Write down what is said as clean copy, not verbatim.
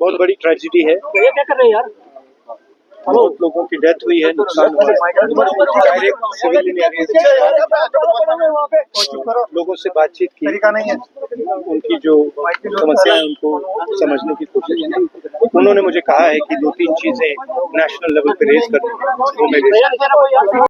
बहुत बड़ी ट्रेजेडी है। क्या कर रहे हैं यार? बहुत लोगों की डेथ हुई है, नुकसान हुआ है। डायरेक्ट सिविलियन लोगों से बातचीत की, उनकी जो समस्या है उनको समझने की कोशिश की। उन्होंने मुझे कहा है कि 2-3 चीजें नेशनल लेवल पे रेज करनी है, वो मैं